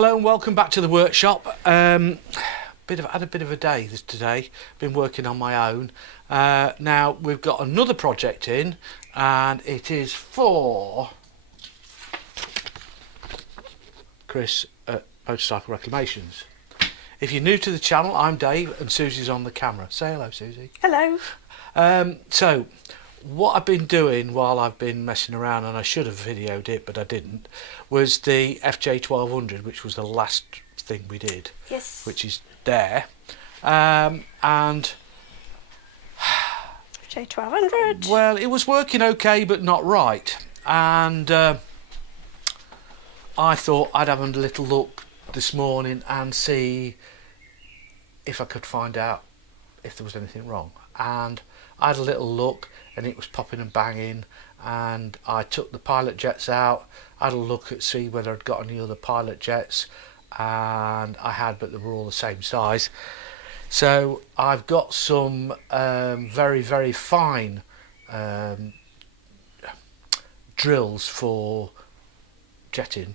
Hello and welcome back to the workshop. Had a bit of a day today. Been working on my own. Now we've got another project in, and it is for Chris at Motorcycle Reclamations. If you're new to the channel, I'm Dave and Susie's on the camera. Say hello, Susie. Hello. So what I've been doing while I've been messing around, and I should have videoed it but I didn't, was the FJ1200, which was the last thing we did. Yes. Which is there. And FJ1200. well, it was working okay but not right, and I thought I'd have a little look this morning and see if I could find out if there was anything wrong. And I had a little look and it was popping and banging, and I took the pilot jets out. I had a look at see whether I'd got any other pilot jets, and I had, but they were all the same size. So I've got some very, very fine drills for jetting,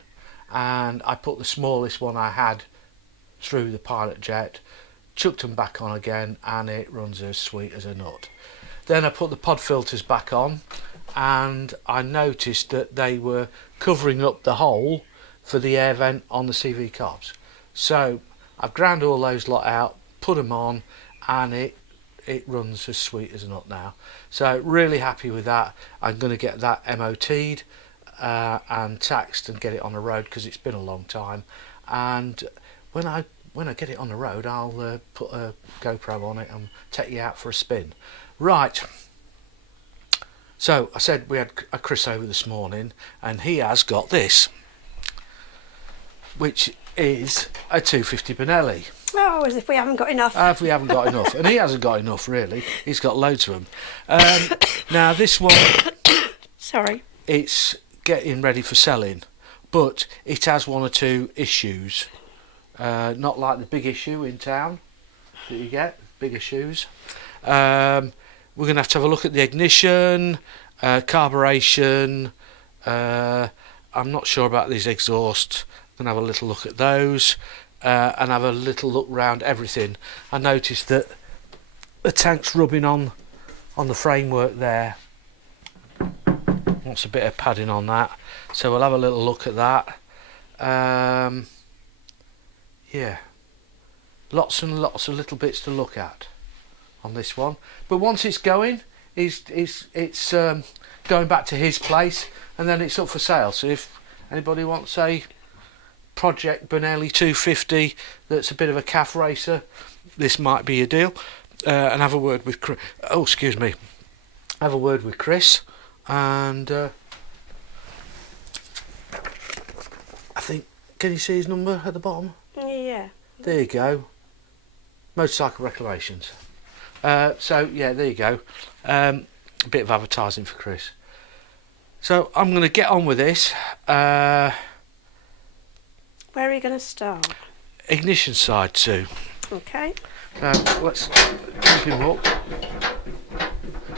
and I put the smallest one I had through the pilot jet, chucked them back on again, and it runs as sweet as a nut. Then I put the pod filters back on, and I noticed that they were covering up the hole for the air vent on the CV carbs. So I've ground all those lot out, put them on, and it runs as sweet as a nut now. So really happy with that. I'm going to get that MOT'd and taxed and get it on the road, because it's been a long time. And when I get it on the road, I'll put a GoPro on it and take you out for a spin. Right, so I said we had a Chris over this morning, and he has got this, which is a 250 Benelli. Oh, as if we haven't got enough. If we haven't got enough, and he hasn't got enough really. He's got loads of them. Now this one, sorry, it's getting ready for selling, but it has one or two issues. Not like the big issue in town that you get, bigger shoes. We're going to have a look at the ignition, carburation. I'm not sure about these exhausts. I'm going to have a little look at those, and have a little look round everything. I noticed that the tank's rubbing on the framework there. Wants a bit of padding on that, so we'll have a little look at that. Yeah, lots and lots of little bits to look at on this one, but once it's going, it's going back to his place, and then it's up for sale. So if anybody wants a project Benelli 250 that's a bit of a calf racer, this might be a deal. And have a word with Chris. Oh, excuse me. Have a word with Chris, and I think, can you see his number at the bottom? Yeah. There you go. Motorcycle Reclamations. So yeah, there you go. A bit of advertising for Chris. So I'm going to get on with this. Where are you going to start? Ignition side too. Okay. So let's pump him up.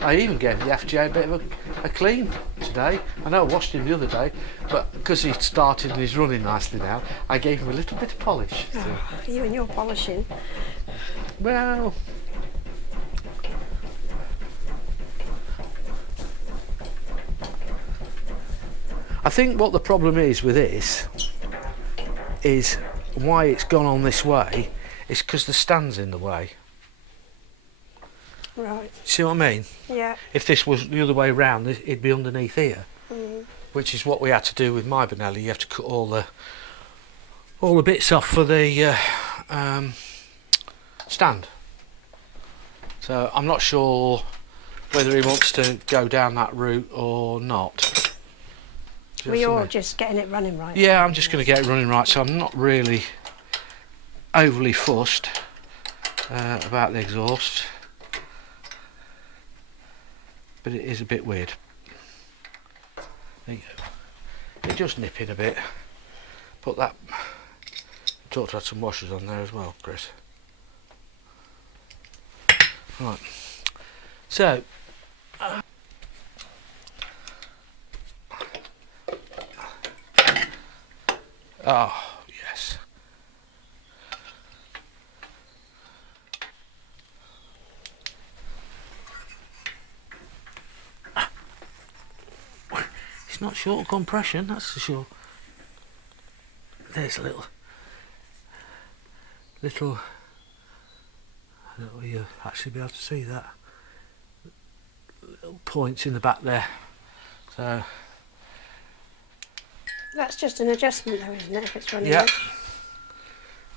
I even gave the FJ a bit of a clean today. I know I washed him the other day, but because he started and he's running nicely now, I gave him a little bit of polish. So. Oh, you and your polishing. Well, I think what the problem is with this is why it's gone on this way is because the stand's in the way. Right. See what I mean? Yeah. If this was the other way round, it'd be underneath here, which is what we had to do with my Benelli. You have to cut all the bits off for the stand. So I'm not sure whether he wants to go down that route or not. You're just getting it running right. Yeah, I'm just going to get it running right, so I'm not really overly fussed about the exhaust. But it is a bit weird. There you go. It's just nipping a bit. Put that. Talked about some washers on there as well, Chris. Right. So. Oh yes. not short of compression, that's for sure. There's a little, I don't know whether you'll actually be able to see that. Little points in the back there. So that's just an adjustment though, isn't it, if it's running? yeah.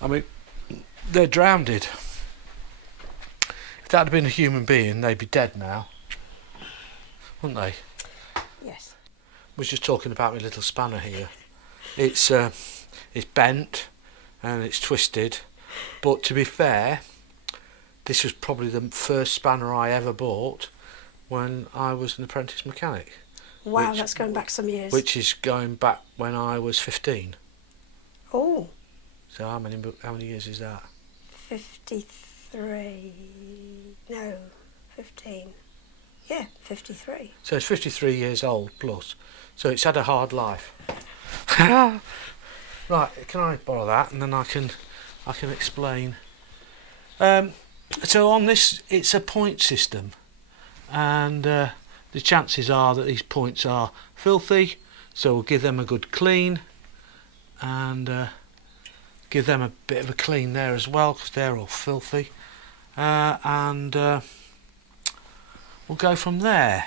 I mean, they're drowned. If that had been a human being, they'd be dead now, wouldn't they? Yes. I was just talking about my little spanner here. It's bent and it's twisted, but to be fair, this was probably the first spanner I ever bought when I was an apprentice mechanic. Wow, that's going back some years. Which is going back when I was 15. Oh. So how many years is that? 53. No, 15. Yeah, 53. So it's 53 years old plus. So it's had a hard life. Right, can I borrow that and then I can explain. So on this, it's a point system, and the chances are that these points are filthy, so we'll give them a good clean and give them a bit of a clean there as well because they're all filthy, and we'll go from there.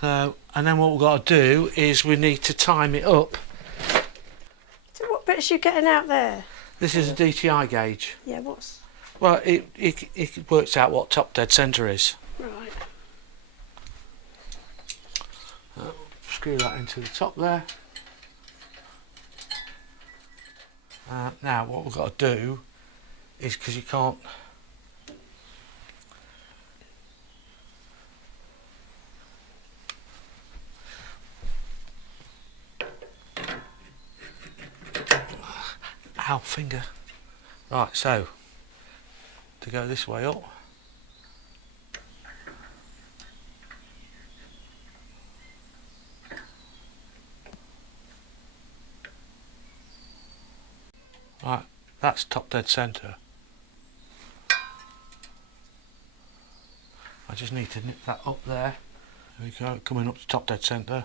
So, and then what we've got to do is we need to time it up. So what bits are you getting out there? This is a DTI gauge. Yeah, what's... Well, it works out what top dead centre is. Right. Screw that into the top there. Now what we've got to do is, because you can't... Ow, finger. Right, so to go this way up, right, that's top dead centre. I just need to nip that up there. There we go, coming up to top dead centre.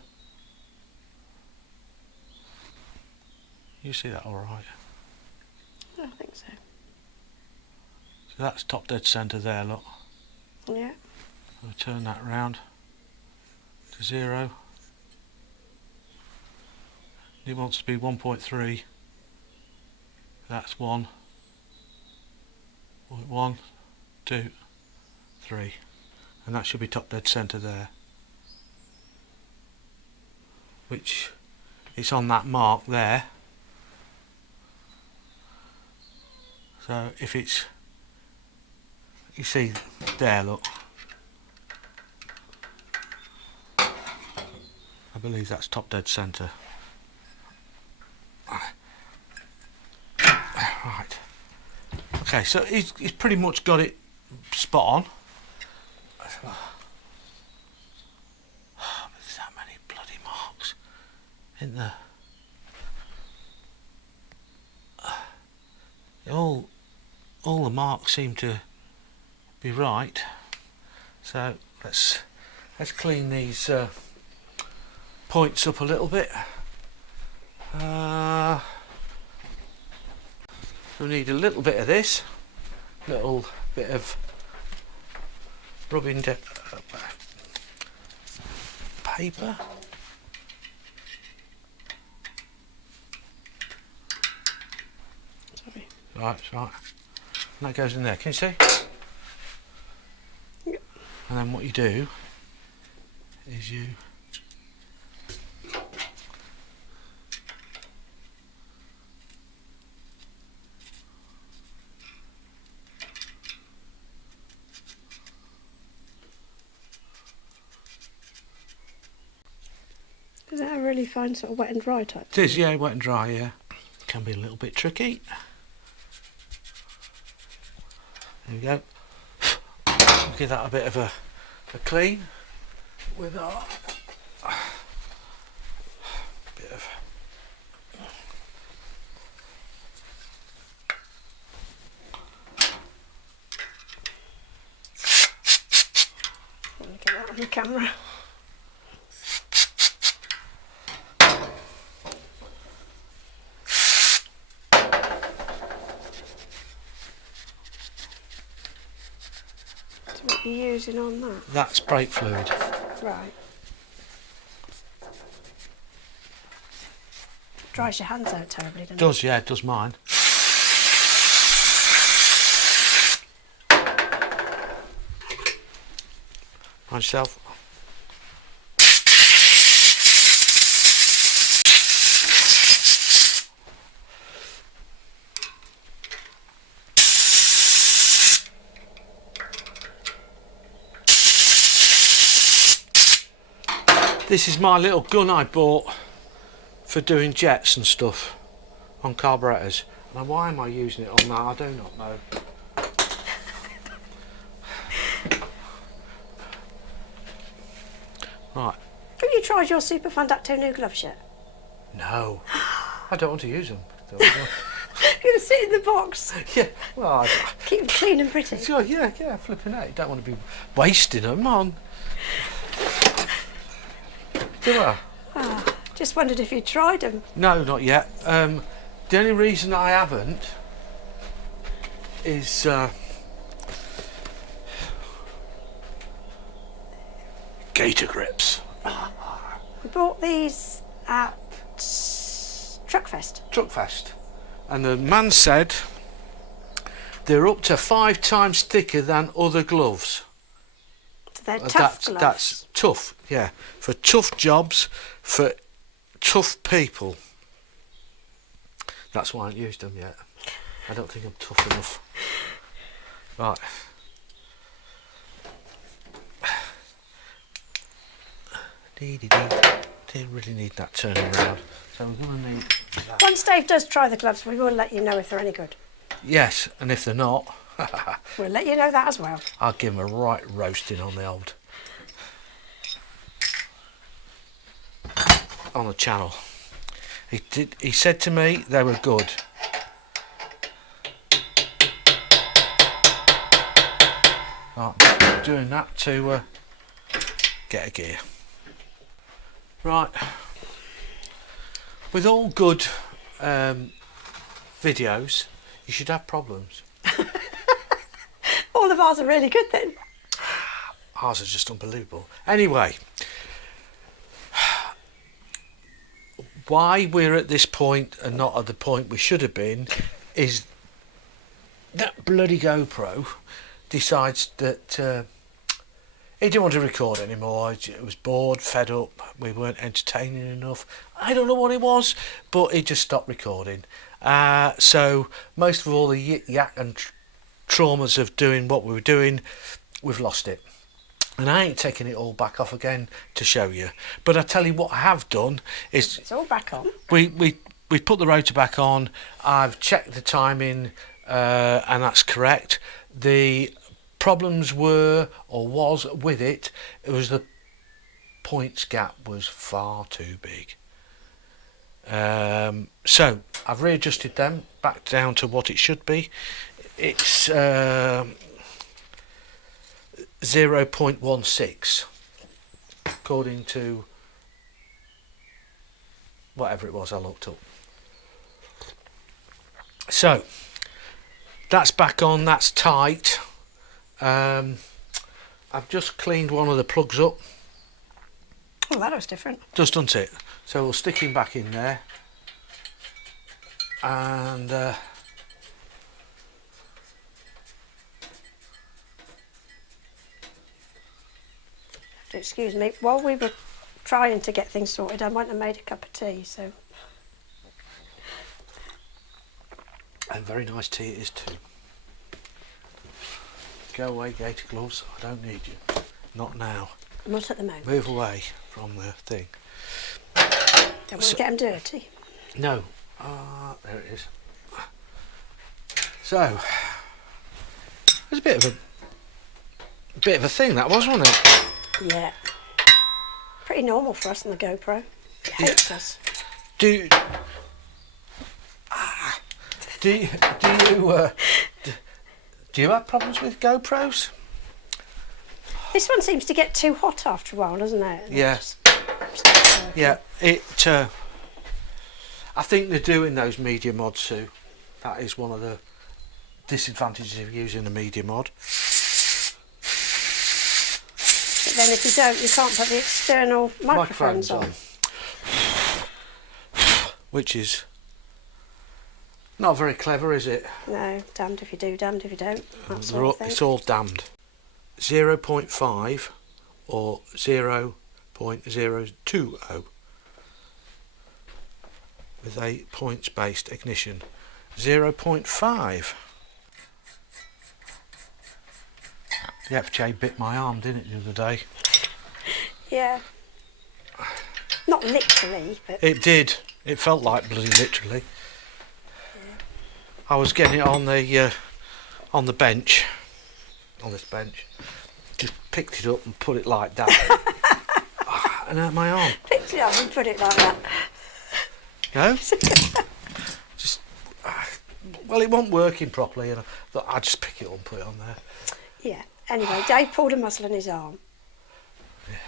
You see that all right? I think so. So that's top dead centre there, look. Yeah. I'll turn that round to 0. It wants to be 1.3. That's 1. 1, 2, 3. And that should be top dead centre there. Which it's on that mark there. So if it's, you see there, look, I believe that's top dead centre. Right. Okay, so he's pretty much got it spot on. There's that many bloody marks in there. All the marks seem to be right, so let's clean these points up a little bit. We need a little bit of this, little bit of rubbing paper. Sorry. Right, right. And that goes in there, can you see? Yep. And then what you do is you Is that a really fine sort of wet and dry type? It is, yeah, wet and dry, yeah. Can be a little bit tricky. There we go. Give that a bit of a clean with our bit of Let me get that on the camera. you're using on that? That's brake fluid. Right. Dries your hands out terribly, doesn't it? Does, yeah, it does mine. Mind yourself. This is my little gun I bought for doing jets and stuff on carburetors. Now why am I using it on that? I do not know. Right. Have you tried your Superfan Dacto new gloves yet? No. I don't want to use them. You're going to sit in the box. Yeah, well, Keep them clean and pretty. sure, yeah, flipping out. You don't want to be wasting them on. Do I? Just wondered if you tried them. No, not yet. The only reason I haven't is gator grips. We bought these at Truckfest. Truckfest, and the man said they're up to 5 times thicker than other gloves. So they're tough gloves. That's tough, yeah, for tough jobs, for tough people. That's why I haven't used them yet. I don't think I'm tough enough. Right. Didn't really need that turning around, so we're going to need that. Once Dave does try the gloves, we will let you know if they're any good. Yes, and if they're not, We'll let you know that as well. I'll give him a right roasting on the old on the channel. He said to me they were good. Right, doing that to get a gear. Right, with all good videos, you should have problems. All of ours are really good then. Ours are just unbelievable. Anyway, why we're at this point and not at the point we should have been is that bloody GoPro decides that he didn't want to record anymore. He was bored, fed up, we weren't entertaining enough. I don't know what it was, but he just stopped recording. So most of all the yak and traumas of doing what we were doing, we've lost it. And I ain't taking it all back off again to show you. But I tell you what I have done is... It's all back on. We put the rotor back on. I've checked the timing and that's correct. The problems were, or was with it, was the points gap was far too big. So I've readjusted them back down to what it should be. It's 0.16 according to whatever it was I looked up. So that's back on, that's tight. I've just cleaned one of the plugs up. Oh, that looks different. Just doesn't it? So we'll stick him back in there and excuse me, while we were trying to get things sorted, I might have made a cup of tea, so... And very nice tea it is too. Go away, gator gloves, I don't need you. Not now. Not at the moment. Move away from the thing. Don't want to get them dirty. No. There it is. So, it was a bit of a thing that was, wasn't it? Yeah. Pretty normal for us on the GoPro. It hates us. Do you have problems with GoPros? This one seems to get too hot after a while, doesn't it? Yeah. Yeah. I think they're doing those media mods, Sue. That is one of the disadvantages of using a media mod. But then if you don't, you can't put the external microphones on. Which is not very clever, is it? No, damned if you do, damned if you don't. That sort of thing. It's all damned. 0.5 or 0.020 with a points-based ignition. 0.5. The FJ bit my arm, didn't it, the other day? Yeah. Not literally, but... It did. It felt like bloody literally. Yeah. I was getting it on the bench, on this bench. Just picked it up and put it like that. And hurt my arm. Picked it up and put it like that. No? Just... well, it wasn't working properly, and I thought I'd just pick it up and put it on there. Yeah. Anyway, Dave pulled a muscle in his arm. Yeah.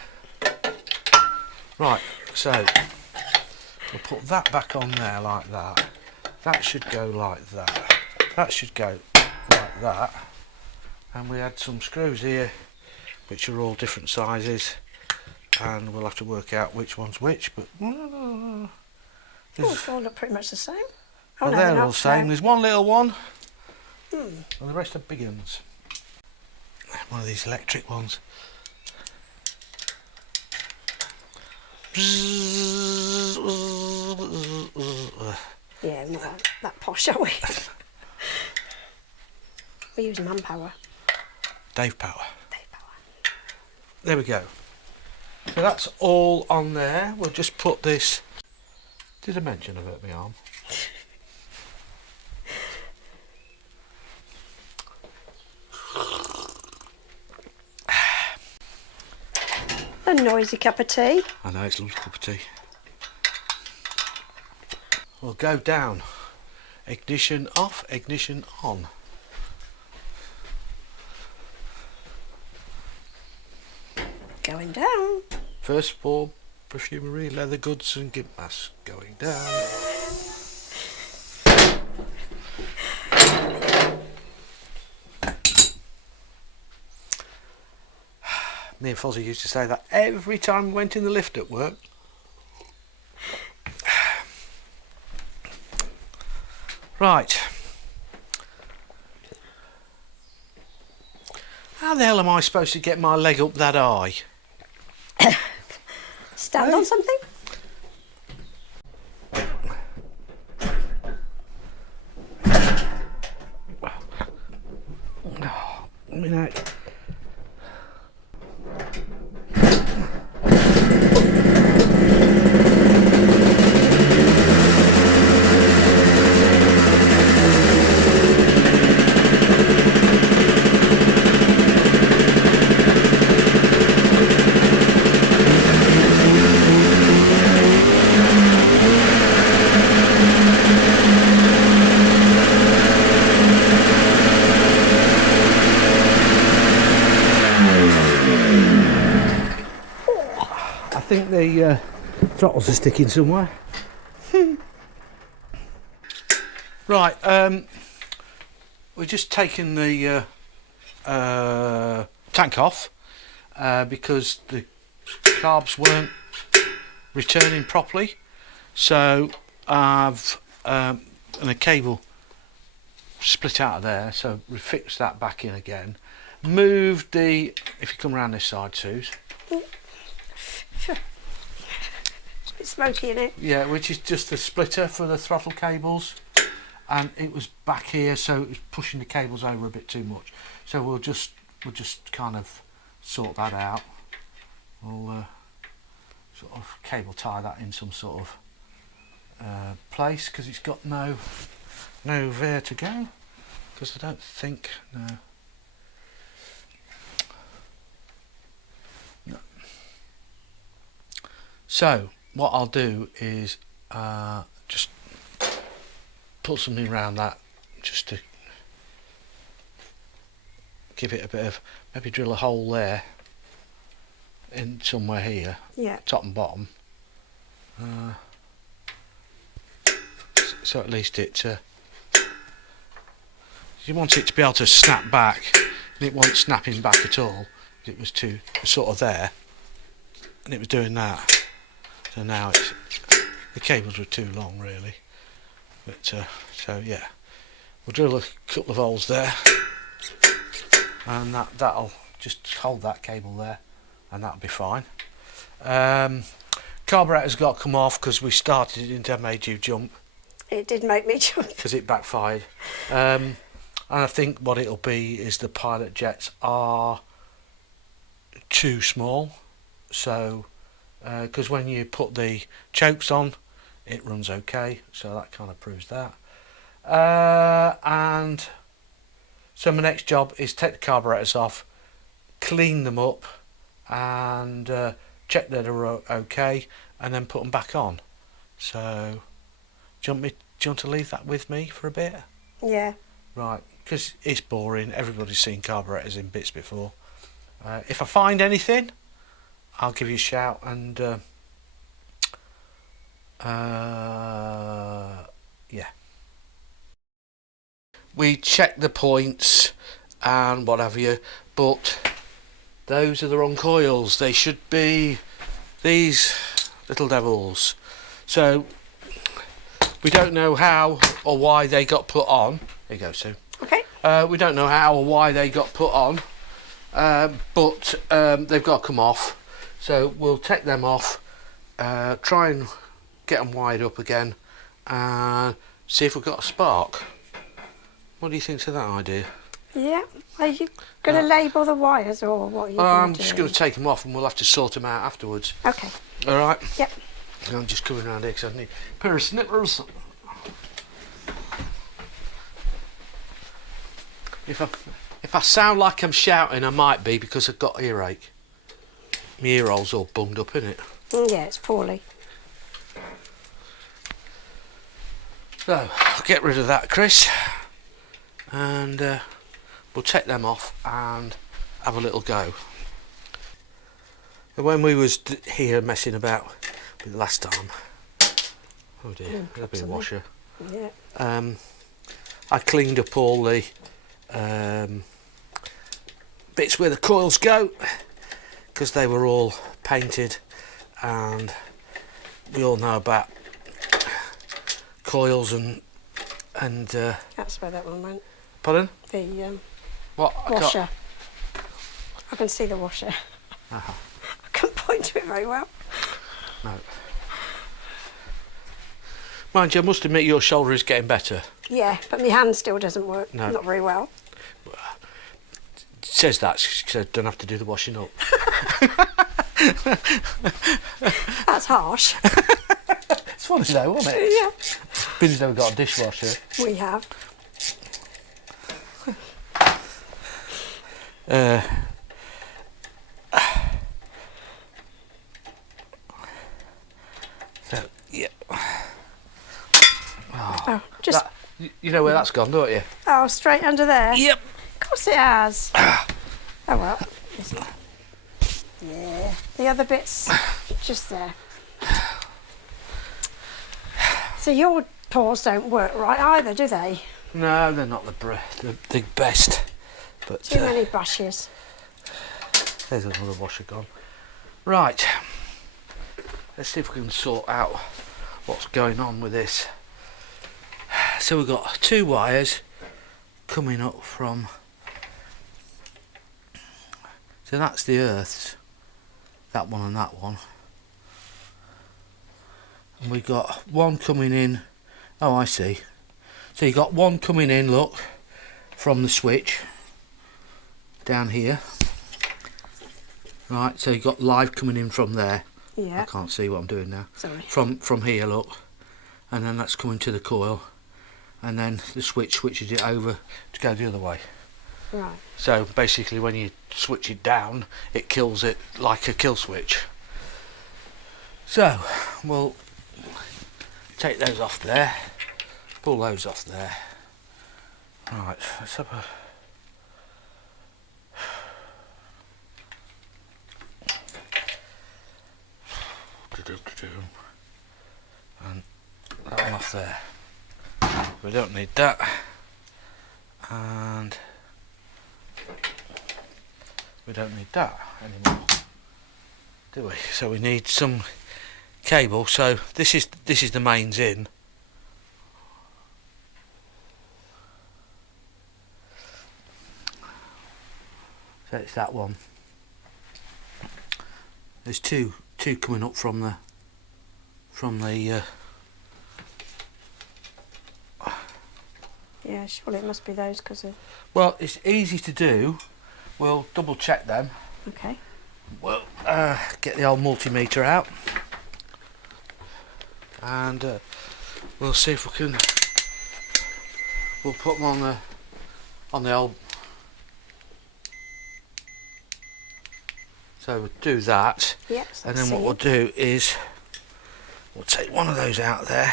Right, so we'll put that back on there like that. That should go like that. That should go like that. And we had some screws here, which are all different sizes, and we'll have to work out which one's which. But oh, they all look pretty much the same. Oh, well, no, they're all the same. There's one little one, and the rest are big ones. One of these electric ones. Yeah, not that posh, are we? We use manpower. Dave power. Dave power. There we go. So that's all on there. We'll just put this... Did I mention I've hurt my arm? A noisy cup of tea. I know, it's a lovely cup of tea. We'll go down. Ignition off, ignition on. Going down. First for perfumery, leather goods and gimp masks. Going down. Me and Fozzie used to say that every time we went in the lift at work. Right. How the hell am I supposed to get my leg up that high? Stand on something? I mean, I think the throttles are sticking somewhere. Right, we're just taking the tank off because the carbs weren't returning properly, so I've and a cable split out of there, so we fixed that back in again. Moved the, if you come around this side, Suze. It's a bit smoky in it. Yeah, which is just the splitter for the throttle cables, and it was back here, so it was pushing the cables over a bit too much. So we'll just kind of sort that out. We'll sort of cable tie that in some sort of place, because it's got nowhere to go. Because I don't think no. So what I'll do is just put something around that, just to give it a bit of, maybe drill a hole there in somewhere here, yeah, top and bottom, so at least it you want it to be able to snap back, and it won't snapping back at all. It was too sort of there, and it was doing that. So now the cables were too long, really. But so yeah, we'll drill a couple of holes there, and that'll just hold that cable there, and that'll be fine. Carburetor's got to come off because we started it and made you jump. It did make me jump. Because it backfired. And I think what it'll be is the pilot jets are too small. So, because when you put the chokes on, it runs okay. So that kind of proves that. And so my next job is take the carburetors off, clean them up, and check that they're okay, and then put them back on. So, do you want to leave that with me for a bit? Yeah. Right, because it's boring. Everybody's seen carburetors in bits before. If I find anything, I'll give you a shout, and yeah. We check the points and what have you, but those are the wrong coils. They should be these little devils. So we don't know how or why they got put on. There you go, Sue. Okay. We don't know how or why they got put on, but they've got to come off. So we'll take them off, try and get them wired up again, and see if we've got a spark. What do you think to that idea? Yeah. Are you going to label the wires, or what are you going to do? I'm just going to take them off, and we'll have to sort them out afterwards. Okay. All right? Yep. I'm just coming around here because I need a pair of snippers. If I sound like I'm shouting, I might be because I've got earache. My ear hole's all bunged up, isn't it? Yeah, it's poorly. So, I'll get rid of that, Chris, and we'll take them off and have a little go. And when we was here messing about with the last time, oh dear, there'll be a washer. Yeah. I cleaned up all the bits where the coils go, because they were all painted, and we all know about coils and That's where that one went. pardon? The What? washer. I can see the washer. Uh-huh. I can't point to it very well. No. Mind you, I must admit your shoulder is getting better. Yeah, but my hand still doesn't work. No. Not very well. It says that so I don't have to do the washing up. That's harsh. It's funny though, wasn't it? Yeah. Been as though we've got a dishwasher. We have. So, yeah. Oh, just You know where that's gone, don't you? oh, straight under there. Yep. Of course it has. Oh well. Yeah. The other bits just there. So your paws don't work right either, do they? No, they're not the best. But Too many brushes. there's another washer gone. Right. Let's see if we can sort out what's going on with this. So we've got two wires coming up from. So that's the earths. That one and that one. And we've got one coming in. Oh, I see. So you've got one coming in, look, from the switch down here. Right, so you've got live coming in from there. Yeah. I can't see what I'm doing now. Sorry. From here, look. And then that's coming to the coil. And then the switch switches it over to go the other way. Right. So basically when you switch it down, it kills it like a kill switch. So we'll take those off there, pull those off there. Right, let's have a and that one off there. We don't need that. And we don't need that anymore, do we? So we need some cable. So this is the mains in. So it's that one. There's two coming up from the Yeah, surely it must be those because of... Well, it's easy to do. We'll double check them. Okay. We'll get the old multimeter out and we'll see if we can. We'll put them on the old. So we'll do that. Yes. And then what we'll do is we'll take one of those out there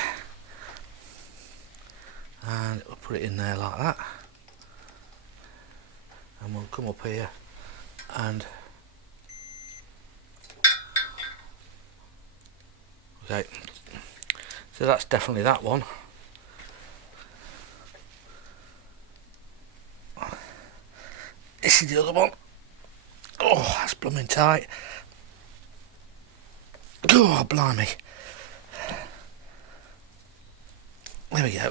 and we'll put it in there like that, and we'll come up here and okay, so that's definitely that one. This is the other one. Oh, that's blooming tight. Oh, blimey. There we go.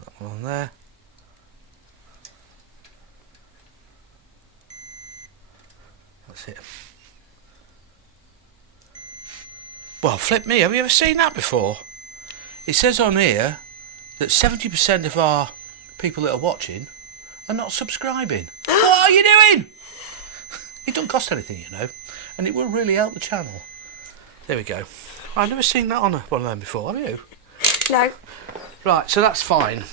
That one on there. That's it. Well, flip me, have you ever seen that before? It says on here that 70% of our people that are watching are not subscribing. What are you doing? It doesn't cost anything, you know, and it will really help the channel. There we go. I've never seen that on one of them before, have you? No. Right, so that's fine.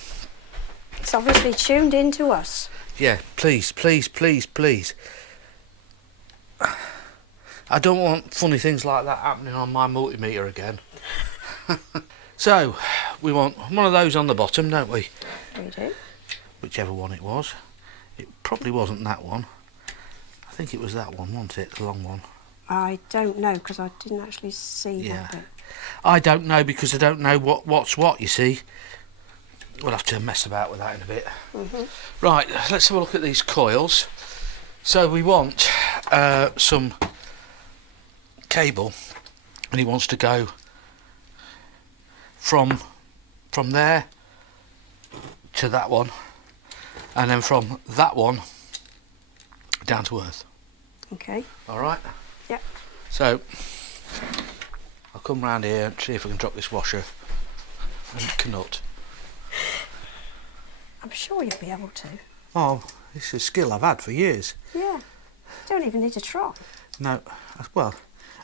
It's obviously tuned into us. Yeah, please, please, please, please. I don't want funny things like that happening on my multimeter again. So, we want one of those on the bottom, don't we? We do. Whichever one it was. It probably wasn't that one. I think it was that one, wasn't it? The long one. I don't know because I didn't actually see that bit. I don't know because I don't know what's what, you see. We'll have to mess about with that in a bit. Right, let's have a look at these coils. So we want some cable, and he wants to go from there to that one, and then from that one down to earth. Okay. All right. Yep. So I'll come round here and see if I can drop this washer and knut. I'm sure you'll be able to. Oh, this is a skill I've had for years. Yeah. You don't even need to try. No, well,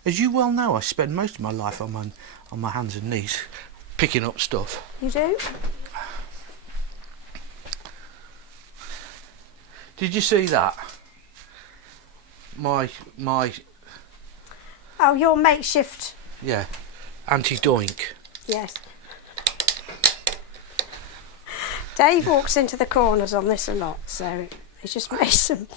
as you well know, I spend most of my life on my hands and knees picking up stuff. You do? Did you see that? My Oh, your makeshift. yeah, anti-doink. Yes. Dave walks into the corners on this a lot, so he just makes some.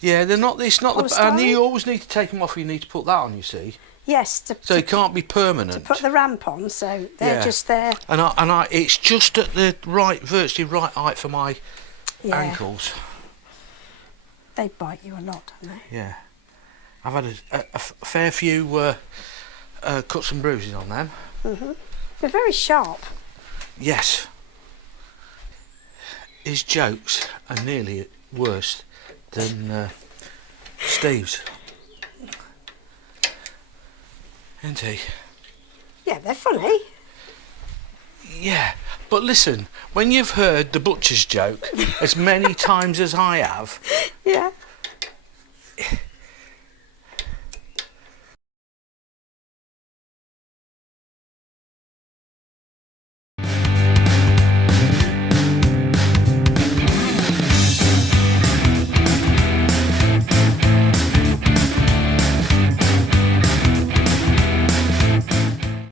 Yeah, they're not. It's not the. And polystyrene? you always need to take them off. You need to put that on. You see. Yes. So it can't be permanent. To put the ramp on, so they're just there. And I, it's just at the virtually right height for my Yeah. ankles. They bite you a lot, don't they? Yeah. I've had a fair few cuts and bruises on them. They're very sharp. Yes. His jokes are nearly worse than Steve's. Isn't he? Yeah, they're funny. Yeah, but listen, when you've heard the butcher's joke as many times as I have, Yeah.